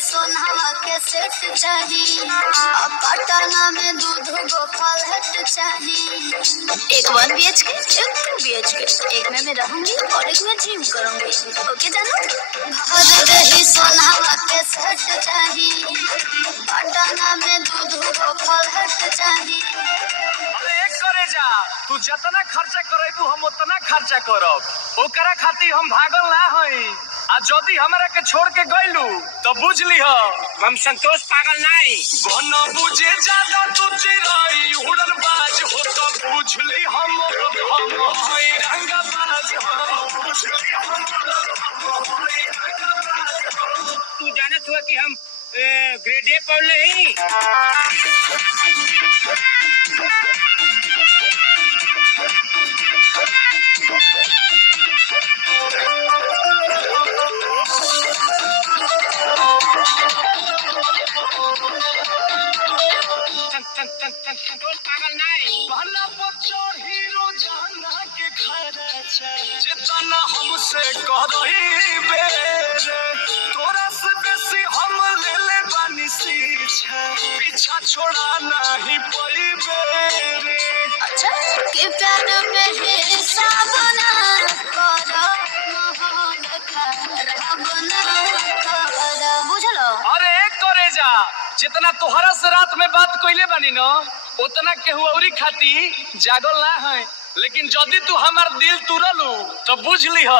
सोना के सेट चाहिए, पटना में दूध गो फलहट चाहिए। एक 1 BHK, एक 2 BHK, एक में मैं रहूंगी और एक में जिम करूंगी। ओके जानो? भर दही सोना के सेट चाहिए, पटना में दूध गो फलहट चाहिए। तू जितना खर्चा करेबू हम उतना खर्चा करब। ओकरा खातिर हम भागल ना हई। आ जदी हमरा के छोड़ के गइलू तो बुझ लीह हम संतोष पागल नहीं। बन बुझे ज्यादा तू चिराई उड़न बाज हो तो बुझ ली हम हई रंगबाज हो बुझ ली हम हई रंगबाज। तू जानत हुआ कि हम ग्रेड ए पढ़ले ही। संतोष पागल नहीं। पहला बच्चों हीरो जाना के खर्चा जितना हमसे करही बेरे तोरा से बेसी हम ले ले बानी सीछा पीछा छोड़ा नहीं पई बेरे। अच्छा के प्यार में हिसाब ना करो मोहन खराब ना करो बुझलो। अरे करे जा जितना तोहरा से रात में बात कइले बानी न उतना केहू औरी खाती जागल ना है। लेकिन जदी तू हमार दिल तुरलू तो बुझ लीह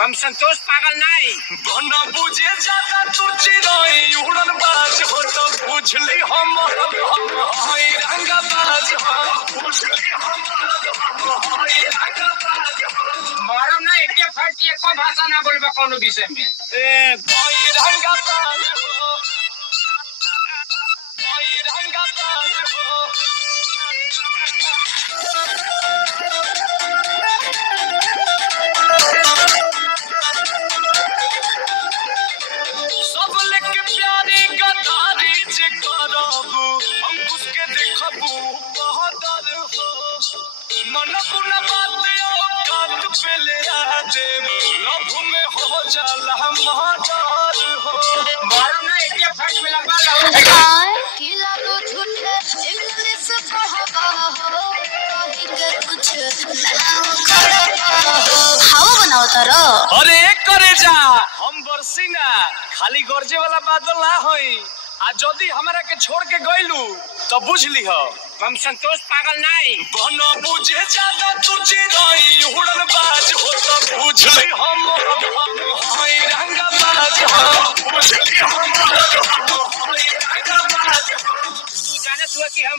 हम संतोष पागल नहीं। बन बुझे ज्यादा तू चिराई उड़न बाज हो तो बुझ ली हम हई रंगबाज हो बुझ ली हम हई रंगबाज। मारम ना एक फाटी एक भाषा ना बोलबा कोनो विषय में। हई रंगबाज हो हई रंगबाज हो। सब लेके प्यारी गदारी जे करबू अंकुश के देखबू बहदर हो मन पुना बात औकात पे ले आ दे लव में हो जाला महदर हो। मारो ना एक फाइट में लगा लो किला तो झूठे इंग्लिश कहबा हो कहि के कुछ नाम करबा हो खाओ बनाओ तारो। अरे करे जा हम बरसी ना खाली गरजे वाला बादल ना होई। आ जदी हमरा के छोड़ के गइलू तो बुझ लीह हम संतोष पागल नहीं। बन बुझे ज्यादा तू चिराई उड़न बाज हो तो बुझ ली हम हई रंगबाज हो बुझ ली हम हई रंगबाज। तू जानत हुआ कि हम